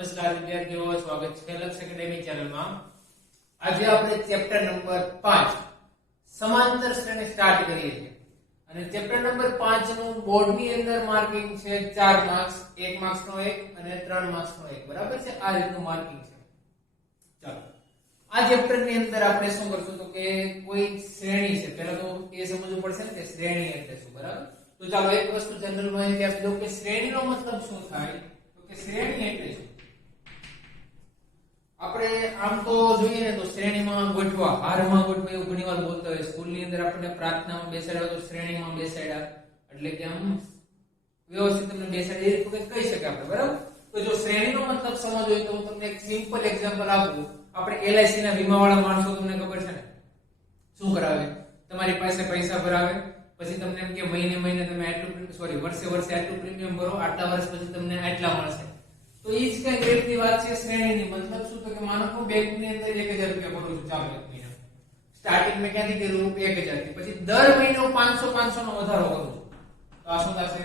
નમસ્કાર વિદ્યાર્થીઓ, સ્વાગત છે લક્ષ્ય એકેડેમી ચેનલમાં। આજે આપણે ચેપ્ટર નંબર 5 સમાંતર શ્રેણી સ્ટાર્ટ કરીએ છીએ અને ચેપ્ટર નંબર 5 નું બોર્ડની અંદર માર્કિંગ છે 4 માર્ક્સ, 1 માર્ક્સનો 1 અને 3 માર્ક્સનો 1, બરાબર છે? આ રીતનું માર્કિંગ છે। ચાલો આ ચેપ્ટરની અંદર આપણે શું કરશું તો કે કોઈ શ્રેણી છે, પહેલા તો એ સમજવું પડશે ને કે શ્રેણી એટલે શું, બરાબર? તો ચાલો એક વસ્તુ જનરલ માહિતી આપી દઉં કે શ્રેણીનો મતલબ શું થાય તો કે શ્રેણી એટલે શું। આપણે આમ તો જોઈએ ને તો શ્રેણીમાં ગોઠવા, હારમાં ગોઠવા એવું ઘણીવાર બોલતા હોય। સ્કૂલની અંદર આપણે પ્રાર્થનામાં બેસાડ્યા તો શ્રેણીમાં બેસાડ્યા, એટલે કે આમ વ્યવસ્થિત તમને બેસાડી એ રીતે કહી શકે આપણે, બરાબર? તો જો શ્રેણીનો મતલબ સમજવો હોય તો હું તમને એક સિમ્પલ એક્ઝામ્પલ આપું। આપણે LIC ના વીમાવાળા માણસો તમને ખબર છે ને શું કરાવે, તમારી પાસે પૈસા ભરાવે, પછી તમને એમ કે મહિને મહિને તમે આટલું વર્ષે આટલું પ્રીમિયમ ભરો, આટલા વર્ષ પછી તમને આટલા મળશે। તો એ જ કઈ રેટની વાત છે શ્રેણીની। મતલબ શું તો કે માનો કે બેંકની અંદર 1000 રૂપિયા ભરું છું, ચાલો એક મહિના સ્ટાર્ટિંગ મેં ક્યાંથી કર્યું 1000 થી, પછી દર મહિને 500 નો વધારો કરું છું, તો આ શું થશે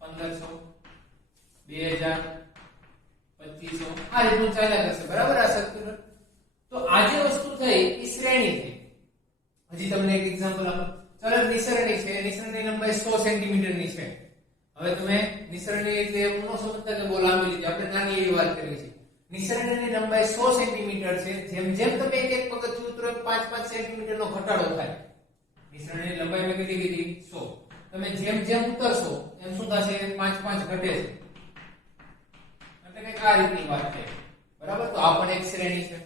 1500, 2000, 2500 આ રીતનું ચાલ્યા કરશે, બરાબર? આ સર્ક્યુલર। તો આ જે વસ્તુ થઈ એ શ્રેણી થઈ। હજી તમને એક એક્ઝામ્પલ આપું। ચાલો નિસરણી છે, નિસરણીની લંબાઈ 100 સેન્ટીમીટર ની છે। હવે તમે નિસરણી એટલે એમ ન સમજતા કે બહુ લાંબી લીધી, આપણે નાની એવી વાત કરી છે। નિસરણીની લંબાઈ 100 સેન્ટીમીટર છે, જેમ જેમ તમે એક પગથિયું ઉતરો 5-5 સેન્ટીમીટર નો ઘટાડો થાય। નિસરણીની લંબાઈ મેં કેટલી કીધી 100, તમે જેમ જેમ ઉતરશો એમ શું થશે 5-5 ઘટે છે, એટલે કે આ રીતની વાત છે, બરાબર? તો આ પણ એક શ્રેણી છે।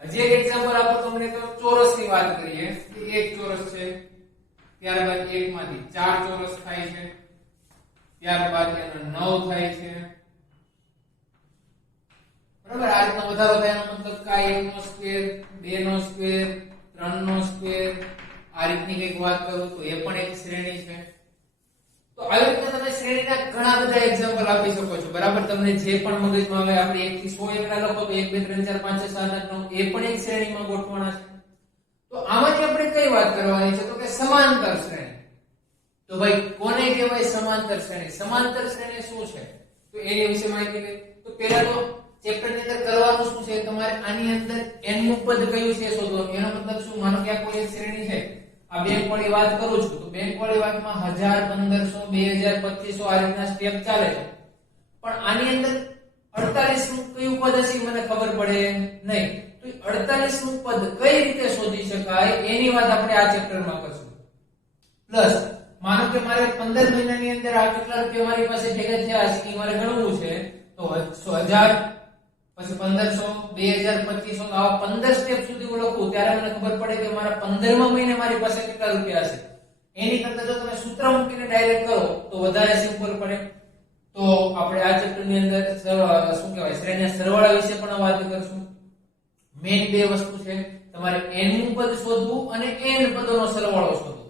હજી એક એક્ઝામ્પલ આપો તમને તો ચોરસની વાત કરીએ કે એક ચોરસ છે, ત્યારબાદ એક માંથી 4 ચોરસ થાય છે, ત્યારબાદ એનો 9 થાય છે, બરાબર? આ રીતનો વધારો થાય એનો મતલબ કે 1 નો સ્ક્વેર, 2 નો સ્ક્વેર, 3 નો સ્ક્વેર, આ રીતની કઈક વાત કરું તો એ પણ એક શ્રેણી છે। તો આવી રીતે તમે શ્રેણીના ઘણા બધા એક્ઝામ્પલ આપી શકો છો, બરાબર? તમને જે પણ મગજમાં આવે, આપણે 1 થી 100 એકડા લખો તો 1 2 3 4 5 6 7 8 9 એ પણ એક શ્રેણીમાં ગોઠવાના છે। તો આમાંથી આપણે કઈ વાત કરવાની છે તો કે સમાંતર શ્રેણી। તો ભાઈ કોને કહેવાય સમાંતર શ્રેણી? સમાંતર શ્રેણી શું છે તો એની વિશે માહિતી લઈએ। તો પહેલા તો ચેપ્ટરની અંદર કરવાનું શું છે, તમારે આની અંદર n નું પદ કયું છે શોધવાનું। એનો મતલબ શું, માનો કે આ કોઈ એક શ્રેણી છે, આ બેંક વાળી વાત કરું છું તો બેંક વાળી વાતમાં 1000, 1500, 2000, 2500 આ રીતના સ્ટેપ ચાલે છે, પણ આની અંદર 48 નું કયું પદ હશે મને ખબર પડે નહીં। તો 48 નું પદ કઈ રીતે શોધી શકાય એની વાત આપણે આ ચેપ્ટરમાં કરશું। પ્લસ માનો કે મારે 15 મહિનાની અંદર આ કેટલા રૂપિયા મારી પાસે ભેગા થયા છે એ મારે ગણવું છે, તો 1000 પછી 1500, 2000, 2500 આવા 15 સ્ટેપ સુધી હું લખું ત્યારે મને ખબર પડે કે મારા 15મા મહિને મારી પાસે કેટલા રૂપિયા હશે। એની કરતા જો તમે સૂત્ર મૂકીને ડાયરેક્ટ કરો તો વધારે સિમ્પલ પડે। તો આપણે આ ચેપ્ટરની અંદર શું કહેવાય શ્રેણીના સરવાળા વિશે પણ વાત કરશું। મેઈન બે વસ્તુ છે, તમારે n નું પદ શોધવું અને n પદોનો સરવાળો શોધવો।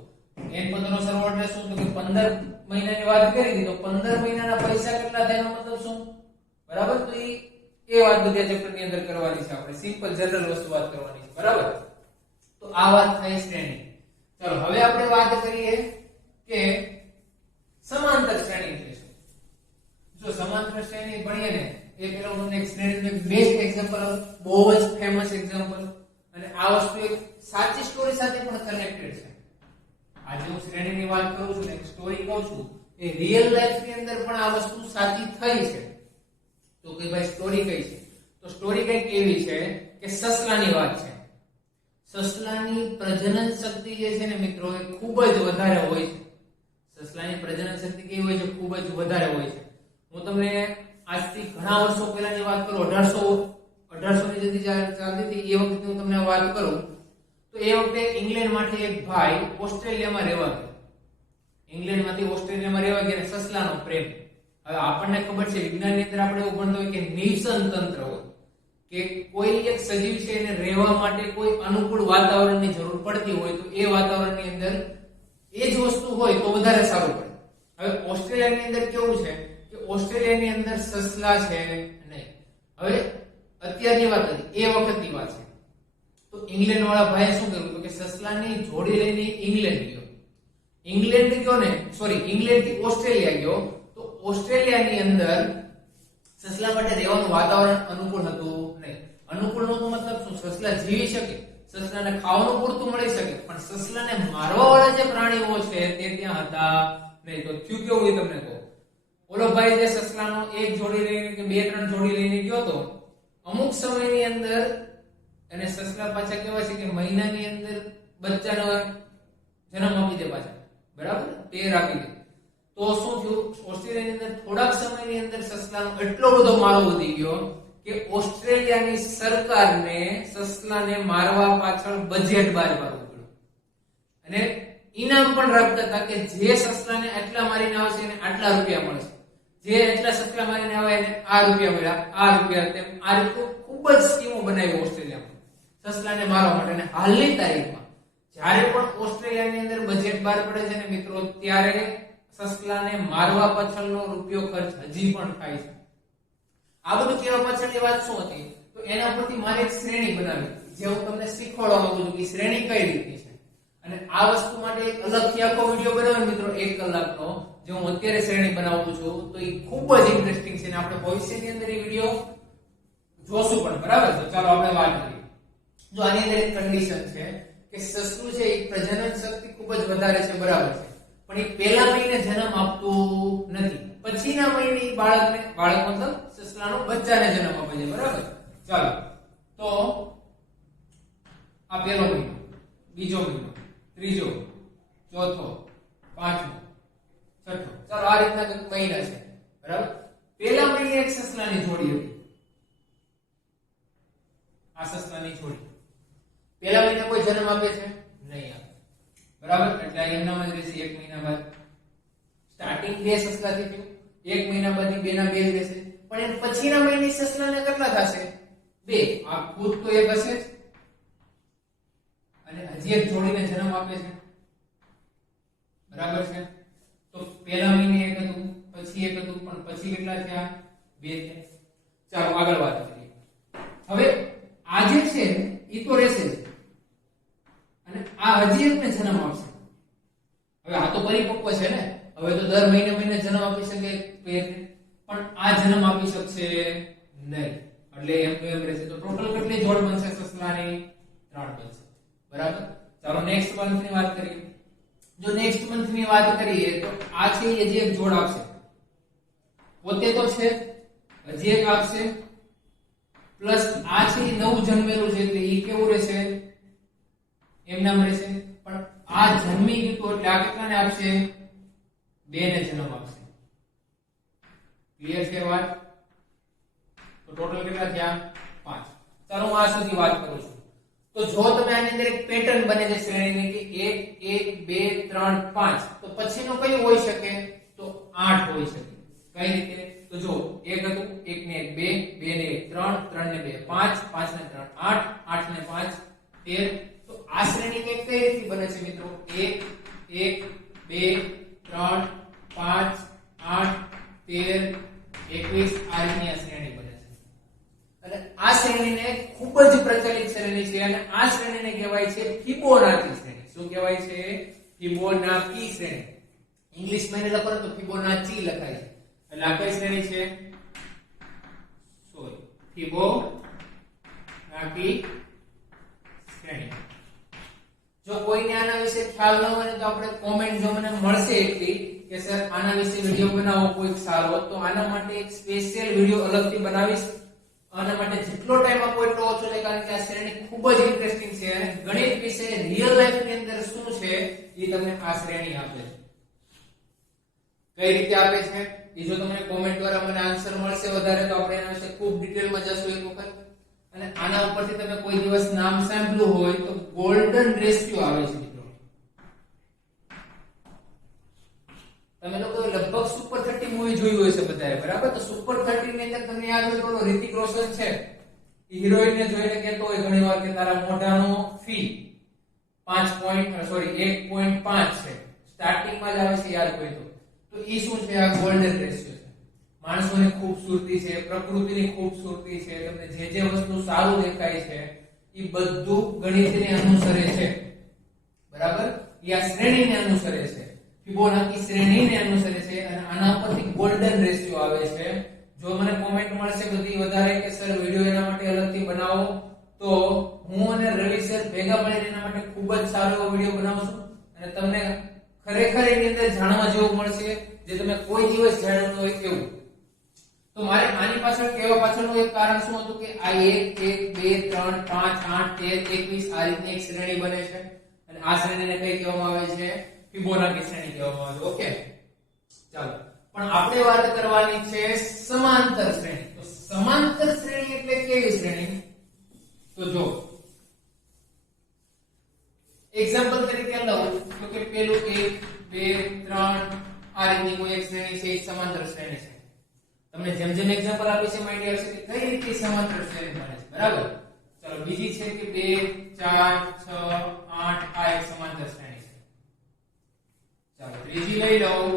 n પદોનો સરવાળો એટલે શું તો કે 15 મહિનાની વાત કરી હતી તો 15 મહિનાના પૈસા કેટલા થાય એનો મતલબ શું, બરાબર? તો એ વાત બધા ચેપ્ટરની અંદર કરવાની છે, આપણે સિમ્પલ જનરલ વસ્તુ વાત કરવાની છે, બરાબર? તો આ વાત થઈ શ્રેણી। ચાલો હવે આપણે વાત કરીએ કે સમાંતર શ્રેણી એટલે શું। જો સમાંતર શ્રેણી ભણીએ ને એ પેલા હું તમને એક શ્રેણીનું એક બેસ્ટ એક્ઝામ્પલ, બહુ જ ફેમસ એક્ઝામ્પલ, અને આ વસ્તુ એક સાચી સ્ટોરી સાથે પણ કનેક્ટેડ છે। આજે હું શ્રેણીની વાત કરું છું ને એક સ્ટોરી કહું છું, એ રિયલ લાઈફની અંદર પણ આ વસ્તુ સાચી થઈ છે। તો કે ભાઈ સ્ટોરી કઈ છે તો સ્ટોરી કઈ કેવી છે કે સસલાની વાત છે। સસલાની પ્રજનન શક્તિ જે છે ને મિત્રો એ ખૂબ જ વધારે હોય છે। સસલાની પ્રજનન શક્તિ કેવી હોય છે, ખૂબ જ વધારે હોય છે। હું તમને આજથી ઘણા વર્ષો પહેલાની વાત કરું, 1800 ની જતી ચાલતી હતી એ વખતે હું તમને વાત કરું તો એ વખતે ઇંગ્લેન્ડમાંથી એક ભાઈ ઓસ્ટ્રેલિયામાં રહેવા ગયો। ઇંગ્લેન્ડમાંથી ઓસ્ટ્રેલિયામાં રહેવા ગયા અને સસલાનો પ્રેમ। હવે આપણને ખબર છે વિજ્ઞાનની અંદર આપણે એવું ભણતા હોય કે નિવસન તંત્ર હોય, કે કોઈ એક સજીવ છે એને રહેવા માટે કોઈ અનુકૂળ વાતાવરણની જરૂર પડતી હોય તો એ વાતાવરણની અંદર એ જ વસ્તુ હોય તો વધારે સારું પડે। હવે ઓસ્ટ્રેલિયાની અંદર કેવું છે કે ઓસ્ટ્રેલિયાની અંદર સસલા છે નહીં। હવે અત્યારની વાત નથી, એ વખતની વાત છે। તો ઇંગ્લેન્ડ વાળા ભાઈએ શું કર્યું કે સસલાની જોડી લઈને ઇંગ્લેન્ડ ગયો ને ઇંગ્લેન્ડ થી ઓસ્ટ્રેલિયા ગયો। તો ઓસ્ટ્રેલિયાની અંદર સસલા માટે રહેવાનું વાતાવરણ અનુકૂળ હતું નહીં. અનુકૂળ નો મતલબ શું? સસલા જીવી શકે, સસલાને ખાવાનું પૂરતું મળી શકે, પણ સસલાને મારવા વાળા જે પ્રાણીઓ છે તે ત્યાં હતા નહીં. તો થયું કેવું એ તમને કહું. ઓલો ભાઈ જે સસલાનો એક જોડી લઈને કે બે ત્રણ જોડી લઈને ગયો તો, અમુક સમયની અંદર અને સસલા પાછા કેવા છે કે મહિનાની અંદર બચ્ચાનો જન્મ આપી દે પાછા, બરાબર, ટેર આપી દે. તો શું થયું? ઓસ્ટ્રેલિયાની અંદર થોડાક સમયની અંદર સસલાનો એટલો બધો મારો વધી ગયો કે ઓસ્ટ્રેલિયાની સરકારને સસલાને મારવા પાછળ બજેટ બહાર પાડવું પડ્યું અને ઇનામ પણ રાખતા હતા કે જે સસલાને આટલા મારીને આવશે એને આટલા રૂપિયા મળશે, જે એટલા સસલા મારીને આવે એને આ રૂપિયા મળ્યા, આ રૂપિયા, તેમ આ રીતે ખૂબ જ સ્કીમો બનાવી ઓસ્ટ્રેલિયામાં સસલાને મારવા માટે. અને હાલની તારીખમાં જ્યારે પણ ઓસ્ટ્રેલિયાની અંદર બજેટ બહાર પડે છે ને મિત્રો, ત્યારે સસલાને મારવા પાછળનો રૂપિયો ખર્ચ હજી પણ થાય છે. આ બધું કહેવા પાછળની વાત શું હતી? તો એના પરથી મારે એક શ્રેણી બનાવી જે હું તમને શીખવાડવા માંગુ છું કે શ્રેણી કઈ રીતની છે. અને આ વસ્તુ માટે એક અલગથી આખો વિડિયો બનાવ્યો મિત્રો 1 કલાકનો, જે હું અત્યારે શ્રેણી બનાવું છું. તો એ ખૂબ જ ઇન્ટરેસ્ટિંગ છે અને આપણે ભવિષ્યની અંદર એ વિડિયો જોશું પણ, બરાબર. તો ચાલો આપણે વાત કરીએ. જો આની અંદર એક કન્ડિશન છે કે સસલું છે એ પ્રજનન શક્તિ ખૂબ જ વધારે છે, બરાબર છે, પણ એ પહેલા મહિને જન્મ આપતું નથી. પછીના મહિને બાળક મતલબ સસલાનો બચ્ચાને જન્મ આપે છે, બરાબર. ચાલો, તો આ પહેલો મહિનો, બીજો મહિનો, ત્રીજો, ચોથો, પાંચમો, છઠ્ઠો, ચાલો આ રીતના કંઈક મહિના છે, બરાબર. પહેલા મહિને એક સસલાની જોડી હતી, આ સસલાની જોડી પહેલા મહિને કોઈ જન્મ આપે છે નહીં આપે, બરાબર. એટલે એમનામાં જ રહેશે. 1 મહિના બાદ સ્ટાર્ટિંગ બે સસલાથી થયું, 1 મહિના બાદ બે ના બે જ રહેશે, પણ એના પછીના મહિને સસલાને કેટલા થશે? 2. આ ખુદ તો એક હશે જ અને હજી એક જોડીને જન્મ આપે છે, બરાબર છે. તો પહેલા મહિને એક હતું, પછી એક હતું, પણ પછી કેટલા થયા? 2 થયા. ચાલો આગળ વાત કરીએ. હવે આ જે છે એ તો રહેશે જ અને આ હજી એકને જન્મ આપશે. હવે આ તો પરિપક્વ છે ને, હવે તો દર મહિને જન્મ આપી શકે પેરને, પણ આ જન્મ આપી શકશે નહીં. એટલે એમ તો એમ રહેશે. તો ટોટલ કેટલી જોડ બનશે સસલાની? 3 બનશે, બરાબર. ચાલો નેક્સ્ટ મંથની વાત કરીએ. જો નેક્સ્ટ મંથની વાત કરીએ તો આ છે એ હજી એક જોડ આપશે, પોતે તો છે, હજી એક આપશે, પ્લસ આ છે એ નવું જન્મેલું છે એટલે એ કેવું રહેશે? એમ નામ રહેશે. પણ આ જન્મી ગયું એટલે આ કેટલાને આપશે? 2 ને જન્મ આપશે. ક્લિયર છે વાત? તો ટોટલ કેટલા થયા? 5. ચાલો હું આ સુધી વાત કરું છું. તો જો તમે આની અંદર એક પેટર્ન બને છે શ્રેણીની કે 1 1 2 3 5, તો પછીનો કયો હોઈ શકે? તો 8 હોઈ શકે. કઈ રીતે? તો જો 1 હતું, 1 ને 1 2, 2 ને 1 3, 3 ને 2 5, 5 ને 3 8, 8 ને 5 13. તો આ શ્રેણી કઈ રીતે બને છે મિત્રો? 1 1 2 3 5 8 13 21 આ રીતની આ શ્રેણી બને છે. અને આ શ્રેણીને ખૂબ જ પ્રચલિત શ્રેણી છે અને આ શ્રેણીને કહેવાય છે ફિબોનાચી શ્રેણી. શું કહેવાય છે? ફિબોનાચી શ્રેણી. ઇંગ્લિશમાં એને લખો તો ફિબોનાચી લખાય છે. એટલે આ કઈ શ્રેણી છે? સોરી, ફિબોનાચી શ્રેણી. જો કોઈને આના વિશે ખ્યાલ ન હોય તો આપણે કોમેન્ટ જો મને મળશે એટલી કે સર આના વિશે વિડિયો બનાવો કોઈ સારો, તો આના માટે એક સ્પેશિયલ વિડિયો અલગથી બનાવીશ. આના માટે જેટલો ટાઈમ આપો એટલો ઓછો છે, કારણ કે આ શ્રેણી ખૂબ જ ઇન્ટરેસ્ટિંગ છે અને ગણિત વિશે રિયલ લાઈફ ની અંદર શું છે એ તમને આ શ્રેણી આપે છે. કઈ રીતે આપે છે એ જો તમને કોમેન્ટ દ્વારા મને આન્સર મળશે વધારે તો આપણે એના વિશે ખૂબ ડિટેલમાં જશું એક વખત. અને આના ઉપરથી તમે કોઈ દિવસ નામ સાંભળ્યું હોય તો ગોલ્ડન રેશિયો આવે છે મિત્રો. તમે લોકો લગભગ સુપર 30 મૂવી જોઈ હોય છે બધાએ, બરાબર. તો સુપર 30 ની અંદર તમને યાદ હોય તો રિતિક રોશન છે એ હિરોઈન ને જોઈને કહેતો હોય ઘણીવાર કે તારા મોઢાનો ફી 1.5 છે. સ્ટાર્ટિંગ માં જ આવે છે, યાદ હોય તો ઈ શું છે? આ ગોલ્ડન રેશિયો છે. માણસોની ખૂબસૂરતી છે, પ્રકૃતિની ખૂબસૂરતી છે, તમને જે વસ્તુ સારું દેખાય છે એ બધું ગણિતને અનુસરે છે, બરાબર. એ આ શ્રેણીને અનુસરે છે, ફિબોનાચી શ્રેણીને અનુસરે છે અને આના પરથી ગોલ્ડન રેશિયો આવે છે. જો મને કોમેન્ટ મળશે બધી વધારે કે સર વિડિયો એના માટે અલગથી બનાવો, તો હું અને રવિ સર ભેગા મળીને એના માટે ખૂબ જ સારો એવો વિડિયો બનાવશું અને તમને ખરેખર એની અંદર જાણવા જેવું મળશે જે તમે કોઈ દિવસ જાણ્યું ન હોય એવું. તો મારે આની પાછળ કહેવા પાછળનું એક કારણ શું હતું કે આ 1 1 2 3 5 8 13 21 આ રીતની એક શ્રેણી બને છે અને આ શ્રેણીને કઈ કહેવામાં આવે છે? ફિબોનાકી શ્રેણી કહેવામાં આવે છે. ઓકે, ચાલો. પણ આપણે વાત કરવાની છે સમાંતર શ્રેણી. તો સમાંતર શ્રેણી એટલે કેવી શ્રેણી? તો જો એક્ઝામ્પલ તરીકે લઉં તો કે પેલું 1 2 3 આ રીતની કોઈ એક શ્રેણી છે, એક સમાંતર શ્રેણી છે. તમને જેમ જેમ એક્ઝામ્પલ આપી છે માઇન્ડ આવશે કે કઈ રીતે સમાંતર શ્રેણી બને છે. બરાબર. ચાલો બીજી છે કે 2 4 6 8 આ એક સમાંતર શ્રેણી છે. ચાલો ત્રીજી લઈ લઉં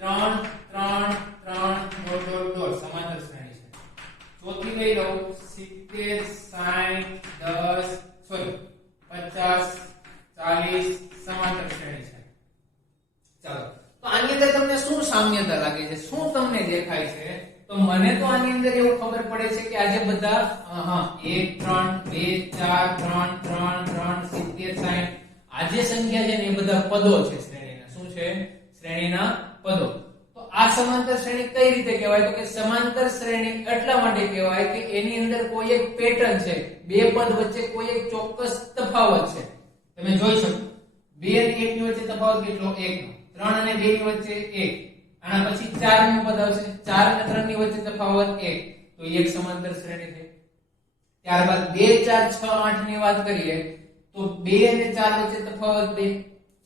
3 3 3 ડોટ ડોટ ડોટ સમાંતર શ્રેણી છે. ચોથી લઈ લઉં 70 60 10 સોરી 50 40 સમાંતર શ્રેણી છે. ચાલો તો આની અંદર તમને શું સામ્યતા લાગે છે? શું તમને દેખાય છે? તો મને તો આની અંદર એવું ખબર પડે છે કે આજે બધા 1 3 2 4 3 3 3 70 60 આ જે સંખ્યા છે ને એ બધા પદો છે શ્રેણીના. શું છે? શ્રેણીના પદો. તો આ સમાંતર શ્રેણી કઈ રીતે કહેવાય? તો કે સમાંતર શ્રેણી એટલા માટે કહેવાય કે એની અંદર કોઈ એક પેટર્ન છે, બે પદ વચ્ચે કોઈ એક ચોક્કસ તફાવત છે. તમે જોઈ શકો 2 અને 1 ની વચ્ચે તફાવત કેટલો? 1 નો. 3 અને 2 ની વચ્ચે 1. આના પછી 4 નું પદ આવશે. 4 અને 3 ની વચ્ચે તફાવત 1. તો એક સમાંતર શ્રેણી થઈ. ત્યારબાદ 2 4 6 8 ની વાત કરીએ તો 2 અને 4 વચ્ચે તફાવત 2,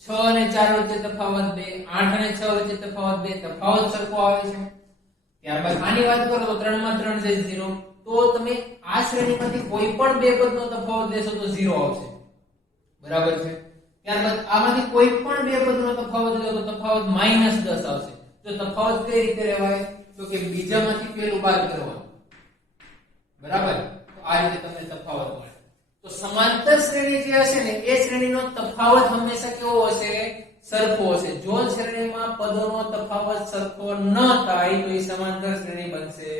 6 અને 4 વચ્ચે તફાવત 2, 8 અને 6 વચ્ચે તફાવત 2, તફાવત સરખો આવે છે. ત્યારબાદ આની વાત કરો તો 3 માં 3 છે 0. તો તમે આ શ્રેણીમાંથી કોઈ પણ બે પદનો તફાવત લેશો તો 0 આવશે. બરાબર છે. ત્યારબાદ આમાંથી કોઈ પણ બે પદનો તફાવત લો તો તફાવત -10 આવશે. તો તફાવત કઈ રીતે રહેવાય? તો કે બીજામાંથી પહેલું બાદ કરવાનું. બરાબર. તો આ રીતે તમને તફાવત મળે. તો સમાંતર શ્રેણી જે હશે ને એ શ્રેણીનો તફાવત હંમેશા કેવો હશે? સરખો હશે. જો શ્રેણીમાં પદોનો તફાવત સરખો ન થાય તો એ સમાંતર શ્રેણી બનશે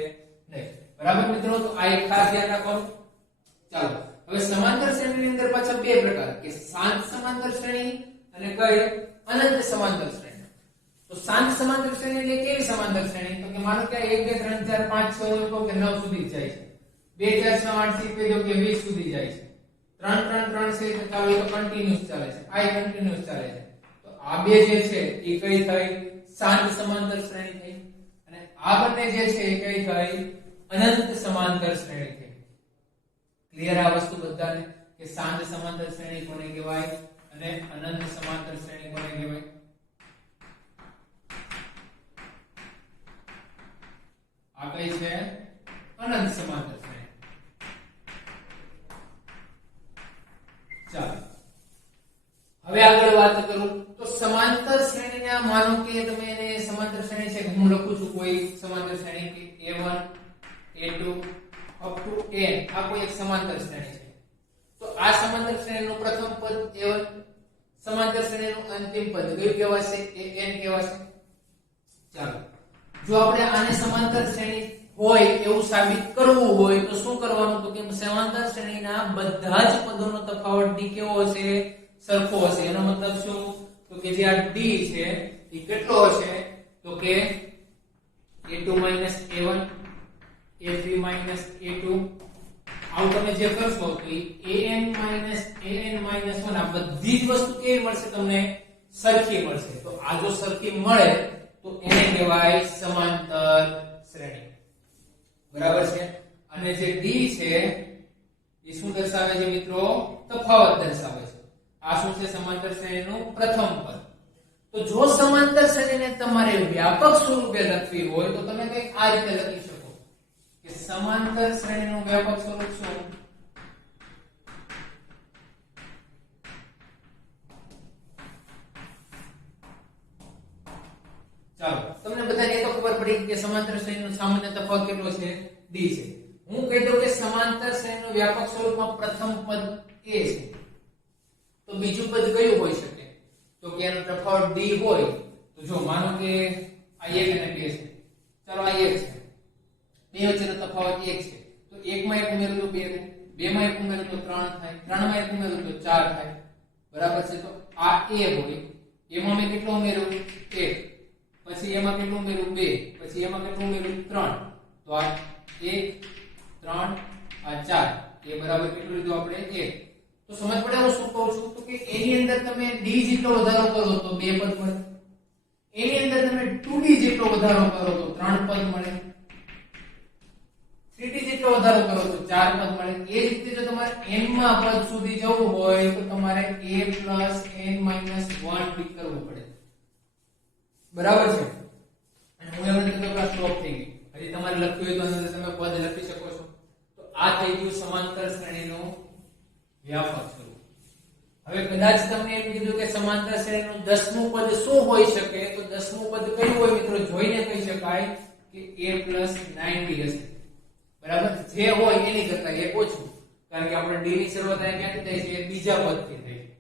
નહીં. બરાબર મિત્રો? તો આ એક ખાસ ધ્યાન રાખવાનું. ચાલો હવે સમાંતર શ્રેણીની અંદર પાછા બે પ્રકાર કે શાંત સમાંતર શ્રેણી અને કઈ? અનંત સમાંતર શ્રેણી. તો શાંત સમાંતર શ્રેણી એટલે કેવી સમાંતર શ્રેણી? તો કે માનો કે 1 2 3 4 5 6 તો કે 9 સુધી જાય છે. 2 4 6 8 થી તો કે 20 સુધી જાય છે. 3 3 3 છે તો ચાલો તો કન્ટીન્યુઅસ ચાલે છે. આ કન્ટીન્યુઅસ ચાલે છે. તો આ બે જે છે એ કઈ થઈ? શાંત સમાંતર શ્રેણી થઈ. અને આ બંને જે છે એ કઈ થઈ? અનંત સમાંતર શ્રેણી થઈ. ક્લિયર આ વસ્તુ બધાને કે શાંત સમાંતર શ્રેણી કોને કહેવાય અને અનંત સમાંતર શ્રેણી કોને કહેવાય? આ કઈ છે? અનંત સમાંતર શ્રેણી. ચાલો હવે આગળ વાત કરું તો સમાંતર શ્રેણીને માનો કે તમે એને સમાંતર શ્રેણી છે હું લખું છું કોઈ સમાંતર શ્રેણી કે A1 A2 up to n આ કોઈ એક સમાંતર શ્રેણી છે. તો આ સમાંતર શ્રેણીનું પ્રથમ પદ A1, સમાંતર શ્રેણીનું અંતિમ પદ કયું કહેવાશે? an કહેવાશે. ચાલો જો આપણે આને સમાંતર શ્રેણી હોય એવું સાબિત કરવું હોય તો શું કરવાનું? તો કે સમાંતર શ્રેણીના બધા જ પદોનો તફાવત d કેવો હશે? સરખો હશે. એનો મતલબ શું? તો કે જે આ d છે એ કેટલો હશે? તો કે a2 a1 a3 a2 આવું તમે જે કરશો તો an an 1 આ બધી જ વસ્તુ કેવી મળશે? તમને સરખી મળશે. તો આ જો સરખી મળે તો એને કહેવાય સમાંતર શ્રેણી. બરાબર છે. અને જે d છે એ શું દર્શાવે છે મિત્રો? તફાવત દર્શાવે છે. આ શું છે? સમાંતર શ્રેણીનું પ્રથમ પદ. તો જો સમાંતર શ્રેણીને તમારે વ્યાપક સ્વરૂપે લખવી હોય તો તમે કંઈક આ રીતે લખી શકો કે સમાંતર શ્રેણીનું વ્યાપક સ્વરૂપ શું? ચાલો તમને બધાને એ તો ખબર પડી કે સમાંતર શ્રેણીનો સામાન્ય તફાવત કેટલો છે? d છે. હું કહી દઉં કે સમાંતર શ્રેણીનું વ્યાપક સ્વરૂપમાં પ્રથમ પદ a છે. તો બીજું પદ કયું હોઈ શકે? તો કે એનો તફાવત d હોય તો જો માનો કે આ 1 અને 2 છે. ચાલો આ 1 છે એ વચ્ચેનો તફાવત 1 છે તો 1 માં 1 ઉમેરું તો 2 2 માં 1 ઉમેરું તો 3 થાય 3 માં 1 ઉમેરું તો 4 થાય બરાબર છે તો આ a હોય એમાં મેં કેટલું ઉમેર્યું 1 પછી એમાં કેટલું ઉમેર્યું 2 પછી એમાં કેટલું ઉમેર્યું 3 તો આ 1 3 આ 4 એ બરાબર કેટલું લીધું આપણે 1 તો સમજ પડે હું શું કહું છું તો કે એની અંદર તમે d જેટલો વધારો કરો તો 2 પદ મળે એની અંદર તમે 2d જેટલો વધારો કરો તો 3 પદ મળે 3d જેટલો વધારો કરો તો 4 પદ મળે એ જ રીતે જો તમારે n માં પદ સુધી જવું હોય તો તમારે a n - 1 ટીક કરવું પડે બરાબર છે અને હું એમ નથી કહેતો કે સ્ટોપ થઈ ગઈ હજી તમારે લખ્યું હોય તો અંદર તમે પદ લખી શકો છો તો આ થઈ ગયું સમાંતર શ્રેણીનો વ્યાપક સ્વરૂપ હવે કદાચ તમને એમ કીધું કે સમાંતર શ્રેણીનું 10મું પદ શું હોઈ શકે તો 10મું પદ કયું હોય મિત્રો જોઈને કહી શકાય કે a + 9d હશે બરાબર જે હોય એની કરતા એક ઓછું કારણ કે આપણે d ની શરૂઆત ક્યાંથી થાય છે બીજા પદથી થાય છે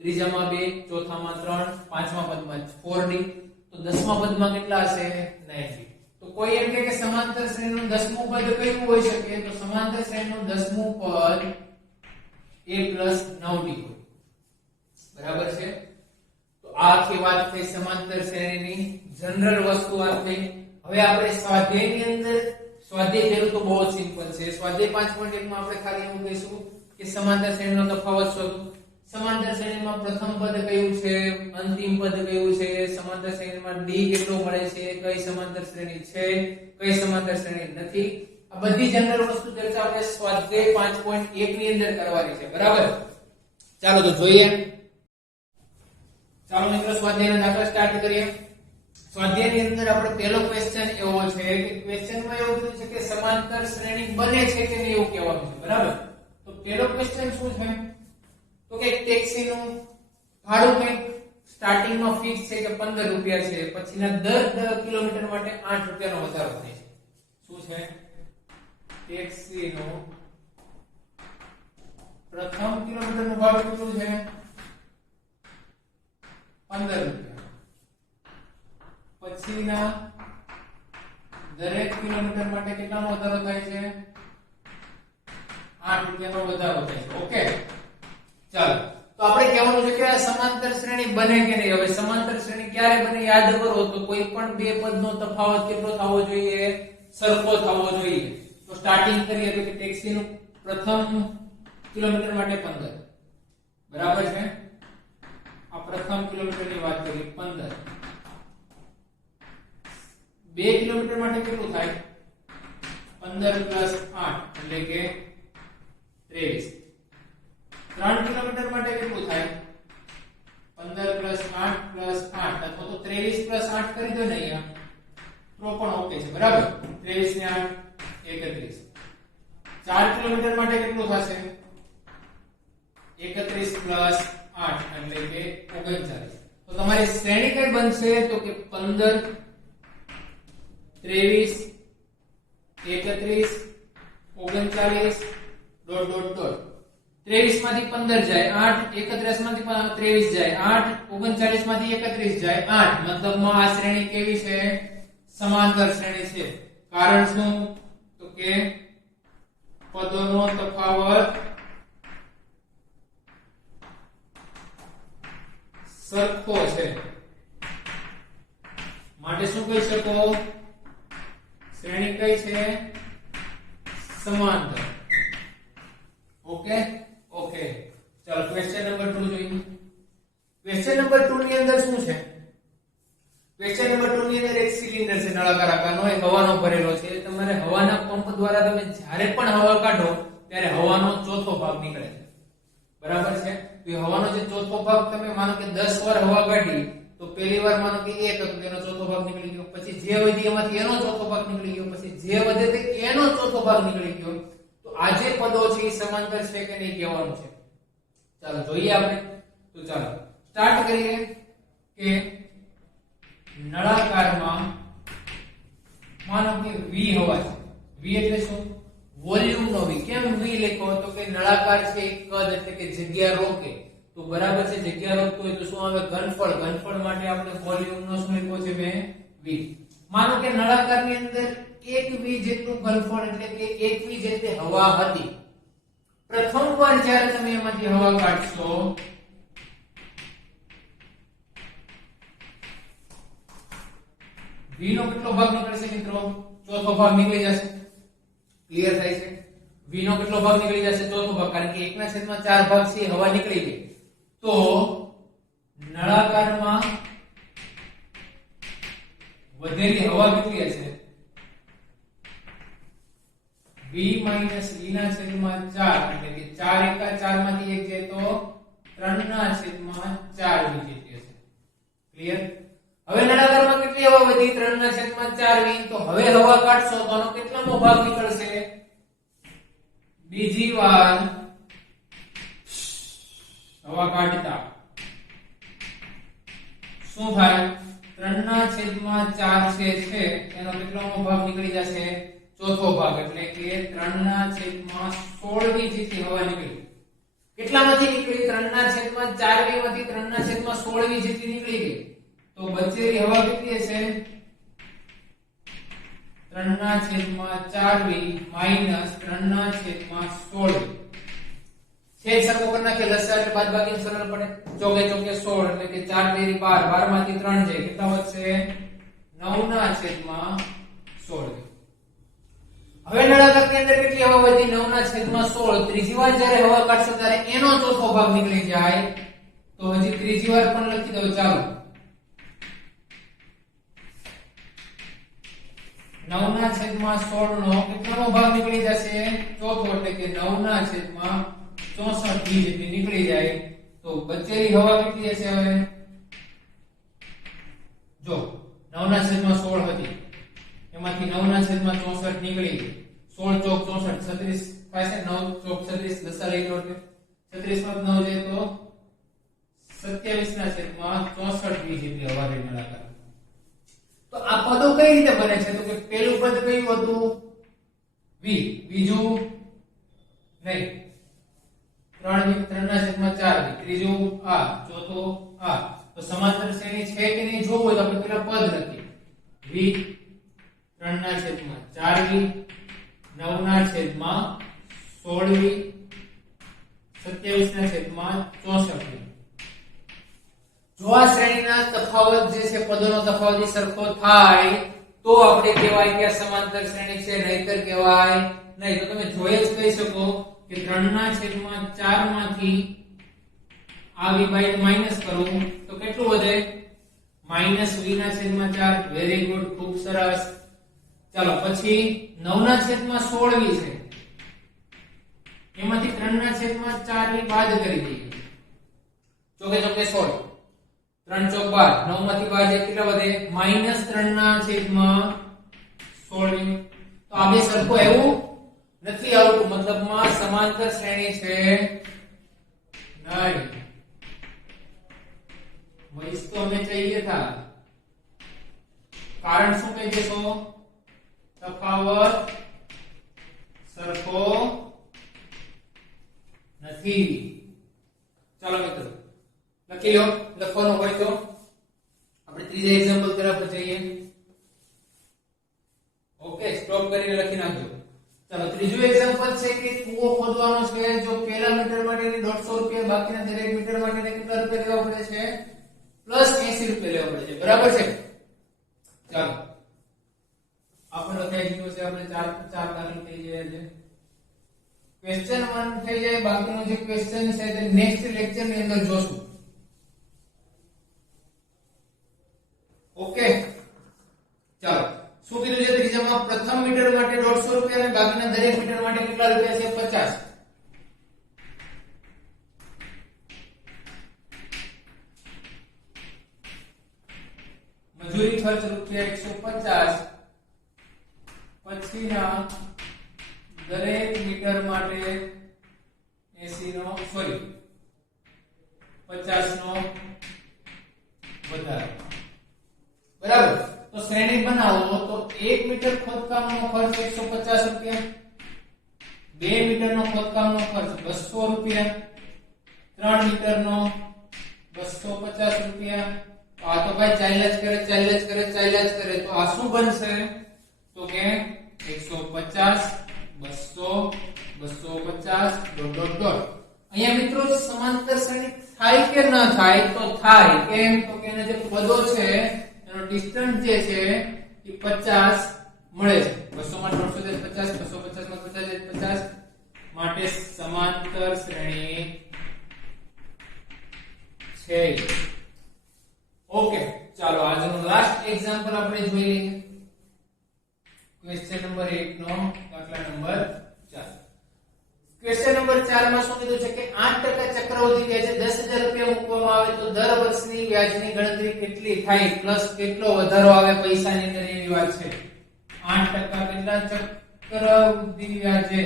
ત્રીજામાં 2 ચોથામાં 3 પાંચમા પદમાં 4d તો 10મા પદમાં કેટલા હશે 9d તો કોઈ એમ કે સમાંતર શ્રેણીનું 10મું પદ કયું હોઈ શકે તો સમાંતર શ્રેણીનું 10મું પદ a + 9d હોય બરાબર છે તો આ આખી વાત થઈ સમાંતર શ્રેણીની જનરલ વસ્તુ વાત થઈ હવે આપણે સ્વાધ્યાયની અંદર સ્વાધ્યાય પહેલું તો બહુ સિમ્પલ છે સ્વાધ્યાય 5.1 માં આપણે ખાલી એવું કહીશું કે સમાંતર શ્રેણીનો તફાવત શોધો સમાંતર શ્રેણીમાં પ્રથમ પદ કયું છે અંતિમ પદ કયું છે સમાંતર શ્રેણીમાં d કેટલો મળે છે કઈ સમાંતર શ્રેણી છે કઈ સમાંતર શ્રેણી નથી આ બધી જનરલ વસ્તુ ચર્ચા આપણે સ્વાધ્યાય 5.1 ની અંદર કરવાની છે બરાબર ચાલો તો જોઈએ ચાલો મિત્રો સ્વાધ્યાયનો દાખલા સ્ટાર્ટ કરીએ સ્વાધ્યાયની અંદર આપણે પહેલો ક્વેશ્ચન એવો છે કે ક્વેશ્ચનમાં એવું કીધું છે કે સમાંતર શ્રેણી બને છે કે નહીં એવું કહેવાનું છે બરાબર તો પહેલો ક્વેશ્ચન શું છે તો કે ટેક્સીનું ભાડું કંઈક સ્ટાર્ટિંગમાં ફિક્સ છે કે 15 રૂપિયા છે પછીના દર 10 કિલોમીટર માટે 8 રૂપિયાનો વધારો થાય છે શું છે ટેક્સીનું પ્રથમ કિલોમીટરનું ભાડું કેટલું છે 15 રૂપિયા પછીના દરેક કિલોમીટર માટે કેટલાનો વધારો થાય છે 8 રૂપિયાનો વધારો થાય છે ઓકે ચાલો તો આપણે કહેવાનું છે કે આ સમાંતર શ્રેણી બને કે નહીં હવે સમાંતર શ્રેણી ક્યારે બને યાદ કરો તો કોઈ પણ બે પદનો તફાવત કેટલો થવો જોઈએ સરખો થવો જોઈએ તો સ્ટાર્ટિંગ કરીએ તો કે ટેક્સીનું પ્રથમ કિલોમીટર માટે 15 બરાબર છે આ પ્રથમ કિલોમીટરની વાત કરીએ 15 2 કિલોમીટર માટે કેટલું થાય 15 + 8 એટલે કે 23 3 કિલોમીટર માટે કેટલું થાય 15 + 8 + 8 અથવા તો 23 + 8 કરી દો ને અહીંયા તો પણ ઓકે છે બરાબર 23 ને 8 31 4 કિલોમીટર માટે કેટલું થશે 31 + 8 એટલે કે 39 તો તમારી શ્રેણી કઈ બનશે તો કે 15 23 31 39 ... 23 માંથી 15 જાય 8 31 માંથી 23 જાય 8 39 માંથી 31 જાય 8 મતલબમાં આ શ્રેણી કેવી છે સમાંતર શ્રેણી છે કારણ શું તો કે પદોનો તફાવત સરખો છે માટે શું કહી શકો શ્રેણી કઈ છે સમાંતર ઓકે ઓકે ચાલો ક્વેશ્ચન નંબર 2 જોઈએ ક્વેશ્ચન નંબર 2 ની અંદર શું છે ક્વેશ્ચન નંબર 2 ની અંદર એક સિલિન્ડર છે નળાકાર આકારનો એ હવાનો ભરેલો છે તમારે હવાના પંપ દ્વારા તમે જ્યારે પણ હવા કાઢો ત્યારે હવાનો ચોથો ભાગ નીકળે છે બરાબર છે તો હવાનો જે ચોથો ભાગ તમે માનો કે 10 વાર હવા કાઢી તો પહેલી વાર માનો કે 1 હતો એનો ચોથો ભાગ નીકળી ગયો પછી જે વધી એમાંથી એનો ચોથો ભાગ નીકળી ગયો પછી જે વધે તે એનો ચોથો ભાગ નીકળી ગયો તો આ જે પદો છે એ સમાંતર છે કે નહીં કહેવાનું છે ચાલો જોઈએ આપણે તો ચાલો સ્ટાર્ટ કરીએ કે નળાકારમાં માનો કે v હવા છે v એટલે શું વોલ્યુમ નો v કેમ v લખો તો કે નળાકાર છે એક કદ એટલે કે જગ્યા રોકે તો બરાબર છે જગ્યા રોકતો હોય તો શું આવે ઘનફળ માટે આપણે વોલ્યુમ નો શું લખ્યો છે મેં v માનો કે નળાકારની અંદર 1 v જેટલું ઘનફળ એટલે કે 1 v જેટલી હવા હતી. પ્રથમવાર જ્યારે તમે એમાંથી હવા કાઢશો v નો કેટલો ભાગ નીકળશે મિત્રો? ચોથો ભાગ નીકળી જશે. ક્લિયર થાય છે? v નો કેટલો ભાગ નીકળી જશે? ચોથો ભાગ, કારણ કે 1/4 ભાગ છે હવા નીકળી ગઈ. તો નળાકારમાં વધેલી હવા કેટલી હશે? v - v ના છેદમાં 4 એટલે કે 4 એકા 4 માંથી 1 જાય તો 3 ના છેદમાં 4 v જેટલી હશે. ક્લિયર? હવે નળાકારમાં કેટલી હવા વધી? 3 ના છેદમાં 4 v. તો હવે હવા કાઢશો તો આનો કેટલામો ભાગ નીકળશે? બીજી વાર હવા કાઢતા શું થાય? 3 ના છેદમાં 4 છે એનો કેટલામો ભાગ નીકળી જશે? ચોથો ભાગ, એટલે કે 3 ના છેદમાં 16 વી જેટલી હવા નીકળી. કેટલામાંથી નીકળી? 3 ના છેદમાં 4 વી માંથી 3 ના છેદમાં 16 વી જેટલી નીકળી ગઈ. તો બચેલી હવા કેટલી હશે? 3 ના છેદમાં 4 વી માઈનસ 3 ના છેદમાં 16 વી. છેદ સરખો કરી નાખીએ, લસાઅ એટલે બાદબાકી સરળ પડે. ચોકે ચોકે 16 એટલે કે 4 તેરી 12, 12 માંથી 3 જાય કેટલા વધશે? 9 ના છેદમાં 16. હવે નળાકારની અંદર કેટલી હવા વધી? 9 ના છેદમાં 16. ત્રીજી વાર જ્યારે હવા કાઢશો ત્યારે એનો ચોથો ભાગ નીકળી જાય. તો હજી ત્રીજી વાર પણ લખી દો. ચાલો, 9 ના છેદમાં 16 નો કેટલામો ભાગ નીકળી જશે? ચોથો, એટલે કે 9 ના છેદમાં 64 વી જેટલી નીકળી જાય. તો બચેલી હવા કેટલી હશે? હવે જો 9 ના છેદમાં 16 હતી, એમાંથી 9 ના છેદમાં 64 નીકળી ગઈ. 16 ચોક 64, 36 થાય છે. 9 ચોક 36, લસાઅ લઈ લો એટલે 36 માં 9 જાય તો 27 ના છેદમાં 64 વી જેટલી હવા રહી નળાકાર. તો આ પદો કઈ રીતે બને છે? તો કે પહેલું પદ કયું હતું? v, બીજું નહીં 3 ના છેદમાં 4 વી, ત્રીજું આ, ચોથું આ. તો સમાંતર શ્રેણી છે કે નહીં જોવું હોય તો આપણે પેલા પદ લખીએ. v 3 ના છેદમાં 4 વી, 9 ના છેદમાં 16 વી, 27 ના છેદમાં 64 વી. જો આ શ્રેણીના તફાવત જે છે, પદોનો તફાવત સરખો થાય તો આપણે કહેવાય કે આ સમાંતર શ્રેણી છે, નહીતર કહેવાય નહીં. તો તમે જોઈ જ કહી શકો કે 3 ના છેદમાં 4 માંથી આ v બાય માઈનસ કરું તો કેટલું વધે? માઈનસ v ના છેદમાં 4. વેરી ગુડ, ખૂબ સરસ. ચાલો, પછી 9 ના છેદમાં 16 વી છે, એમાંથી 3 ના છેદમાં 4 વી બાદ કરી દઈએ. ચોકે ચોકે 16, 3 ચોક 12, 9 માંથી 12 જાય કેટલા વધે? માઈનસ 3 ના છેદમાં 16 વી. તો આ બે સરખું એવું નથી આવતું, મતલબમાં સમાંતર શ્રેણી છે नहीं, वैस तो हमें चाहिए था. कारण શું કહી દેશો? તફાવત સરખો નથી. ચાલો મિત્રો લખી લો. લખવાનું હોય તો આપણે ત્રીજા એક્ઝામ્પલ તરફ જઈએ. ઓકે, સ્ટોપ કરીને લખી નાખજો. ચાલો, ત્રીજું એક્ઝામ્પલ છે કે કૂવો ખોદવાનો છે. જો પહેલા મીટર માટે 150 રૂપિયા, બાકીના દરેક મીટર માટે કેટલા રૂપિયા લેવા પડે છે? પ્લસ 80 રૂપિયા લેવા પડે છે. બરાબર છે? ચાલો, આપણો થઈ ગયો છે. આપણે ચાર દાખલ થઈ ગયા છે. ક્વેશ્ચન 1 થઈ જાય. બાકીનો જે ક્વેશ્ચન છે તે નેક્સ્ટ લેક્ચર ની અંદર જોશું. ઓકે, ચાલો. શું કીધું છે ત્રીજામાં? પ્રથમ મીટર માટે 150 રૂપિયા અને બાકીના દરેક મીટર માટે કેટલા રૂપિયા છે? 50. મજૂરી ખર્ચ રૂપિયા 150. પછીના દરેક મીટર માટે 80 નો 50 નો વધારો. બરાબર? તો શ્રેણી બનાવો તો 1 મીટર ખોદકામનો ખર્ચ 150 રૂપિયા, 2 મીટરનો ખોદકામનો ખર્ચ 200 રૂપિયા, 3 મીટરનો 250 રૂપિયા. આ તો ભાઈ ચાલ્યા જ કરે. તો આ શું બનશે? તો કે 150 200 250 ડોટ ડોટ ડોટ. અહીંયા મિત્રો સમાંતર શ્રેણી થાય કે ન થાય? તો થાય. કેમ? તો કે એના જે પદો છે એનો ડિસ્ટન્સ જે છે એ 50 મળે છે. 200 માં 350 250 માં 50 50 માટે સમાંતર શ્રેણી છે. ઓકે, ચાલો આજનું લાસ્ટ એક્ઝામ્પલ આપણે જોઈ લઈએ. ક્વેશ્ચન નંબર 1 નો દાખલા નંબર 4. ક્વેશ્ચન નંબર 4 માં શું કીધું છે કે 8% ચક્રવૃદ્ધિ વ્યાજે 10000 રૂપિયા મૂકવામાં આવે તો દર વર્ષની વ્યાજની ગણતરી કેટલી થાય પ્લસ કેટલો વધારો આવે પૈસાની અંદર એવી વાત છે. 8% કેટલા ચક્રવૃદ્ધિ વ્યાજે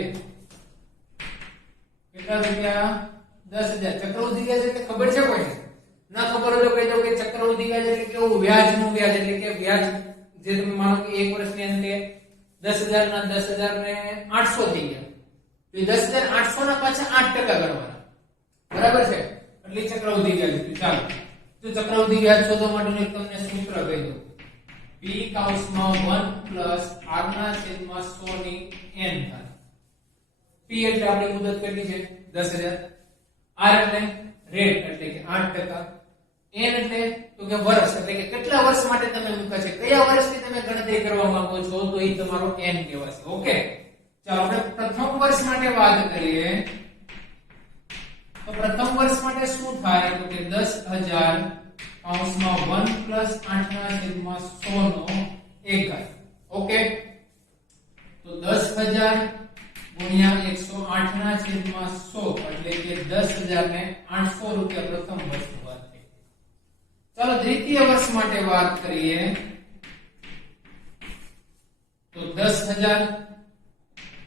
કેટલા રૂપિયા? 10000. ચક્રવૃદ્ધિ વ્યાજ એટલે ખબર છે કોઈને? ના ખબર હોય તો કહી દો કે ચક્રવૃદ્ધિ વ્યાજ એટલે કેવું? વ્યાજનું વ્યાજ એટલે કે વ્યાજ જે તમે માનો કે એક વર્ષની અંતે 10000 ના 10000 ને 800 થઈ ગયા તો 10800 ના પાછા 8% ગણવાના. બરાબર છે? એટલે ચક્રવૃદ્ધિ વ્યાજ. ચાલો તો ચક્રવૃદ્ધિ વ્યાજ શોધવા માટેનું એક તમને સૂત્ર કહી દઉં. p કૌંસમાં 1 r ના છેદમાં 100 ની n થાય. p એટલે આપણી મુદત કેટલી છે? 10000. r એટલે રેટ એટલે કે 8%. n એટલે તો કે વર્ષ એટલે કે કેટલા વર્ષ માટે તમે મૂક્યા છે, કયા વર્ષની તમે ગણતરી કરવા માંગો છો તો એ તમારો n કહેવાશે. ઓકે, ચાલો આપણે પ્રથમ વર્ષ માટે વાત કરીએ. તો પ્રથમ વર્ષ માટે શું થાય? તો કે 10000 કૌંસમાં 1 8 ના છેદમાં 100 નો 1 ઓકે, તો 10000 ગુણ્યા 108 ના છેદમાં 100 એટલે કે 10000 ને 800 રૂપિયા પ્રથમ વર્ષની વાત થઈ. ચાલો દ્વિતીય વર્ષ માટે વાત કરીએ. તો 10000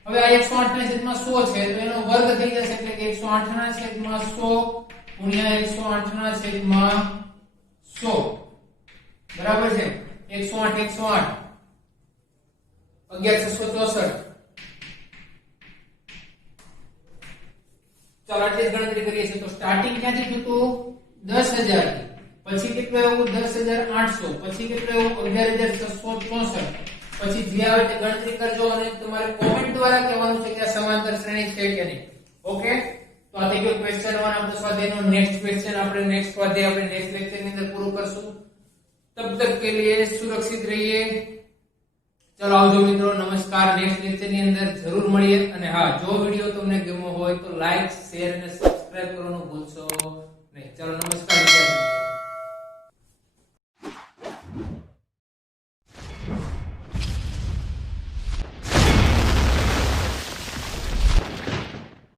હવે આ 108 ના છેદમાં 100 છે તો એનો વર્ગ થઈ જશે એટલે કે 108 ના છેદમાં 100 ગુણ્યા 108 ના છેદમાં 100 બરાબર છે 108 1164. ચાલો આટલી જ ગણતરી કરીએ છીએ. તો સ્ટાર્ટિંગ ક્યાંથી થયું? 10000 થી. પછી કેટલું આવ્યું? 10800. પછી કેટલું આવ્યું? 11664. પછી જે આવે તે ગણતરી કરજો અને તમારે કોમેન્ટ દ્વારા કહેવાનું છે કે આ સમાંતર શ્રેણી છે કે નહીં. ઓકે, તો આ થઈ ગયો ક્વેશ્ચન 1 આપણો સ્વાધ્યાયનો. નેક્સ્ટ ક્વેશ્ચન આપણે નેક્સ્ટ સ્વાધ્યાય આપણે નેક્સ્ટ લેક્ચર ની અંદર પૂરું કરશું. તબ તક કે लिए સુરક્ષિત રહીએ. ચલો આવજો મિત્રો, નમસ્કાર. નેક્સ્ટ લેક્ચર ની અંદર જરૂર મળીએ. અને હા, જો વિડિયો તમને ગમ્યો હોય તો લાઈક, શેર અને સબસ્ક્રાઇબ કરવાનું ભૂલશો નહીં. ચલો નમસ્કાર.